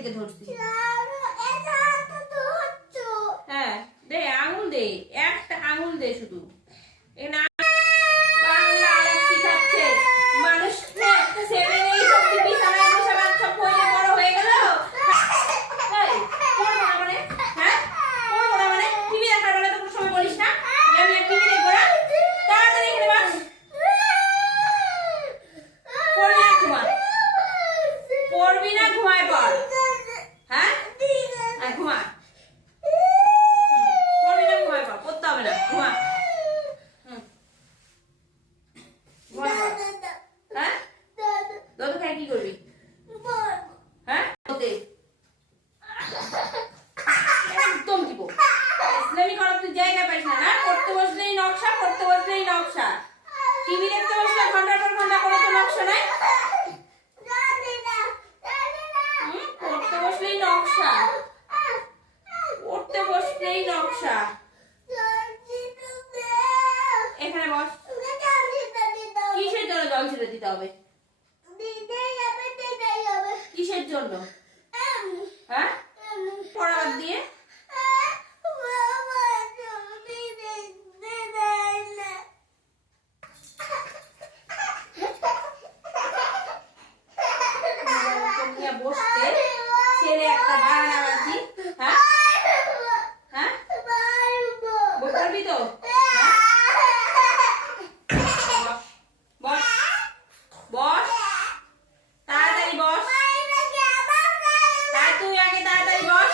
থেকে ধরছি। হ্যাঁ দে, আঙুল দে, একটা আঙুল দে শুধু। বাংলা আলাপ শিখাচ্ছে মানুষ। সেভেন এইট অব্দি বিছানায় বসে বাচ্চা পড়ে বড় হয়ে গেল। হ্যাঁ পড়বো না মানে? টিভি দেখার বেলা তো কোনো সময় বলিস না আমি আর টিভি দেখবো না? তাড়াতাড়ি এখানে বস। পড়বি না, ঘুমা। পড়বি না, ঘুমায় পড়। হ্যাঁ ঘুমা। পড়বি না, ঘুমায় পড়। পড়তে হবে না, ঘুমা। হ্যাঁ দাদু খাই কি করবি? হ্যাঁ একদম দিব। ইসলামি করার তুই জায়গা পাইস না। না পড়তে বসলেই নকশা, পড়তে বসলেই নকশা। টিভি দেখতে বসলে ঘন্টার পর ঘন্টা করে তো নকশা নাই। পড়তে বসলেই নকশা, পড়তে বসলেই নকশা। এখানে বস। কিসের জন্য জল ছেড়ে দিতে হবে? কিসের জন্য? হ্যাঁ পড়া দিয়ে বসতে ছেলে একটা বারানাবাজি। হ্যাঁ হ্যাঁ বলবি তো? বস বস, তাড়াতাড়ি বস। তুই আগে তাড়াতাড়ি বস।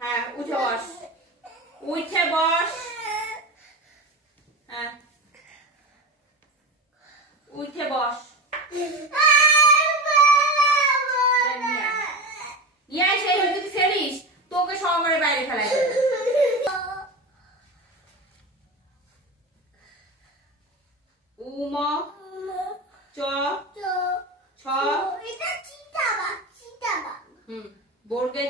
হ্যাঁ উঠে বস, উঠে বস। হ্যাঁ উঠে বস। ইয়াই সেই হয়ে যদি ফেলিস তোকে সহকারে বাইরে ফেলাই দেবে। উম চ ছ বর্গের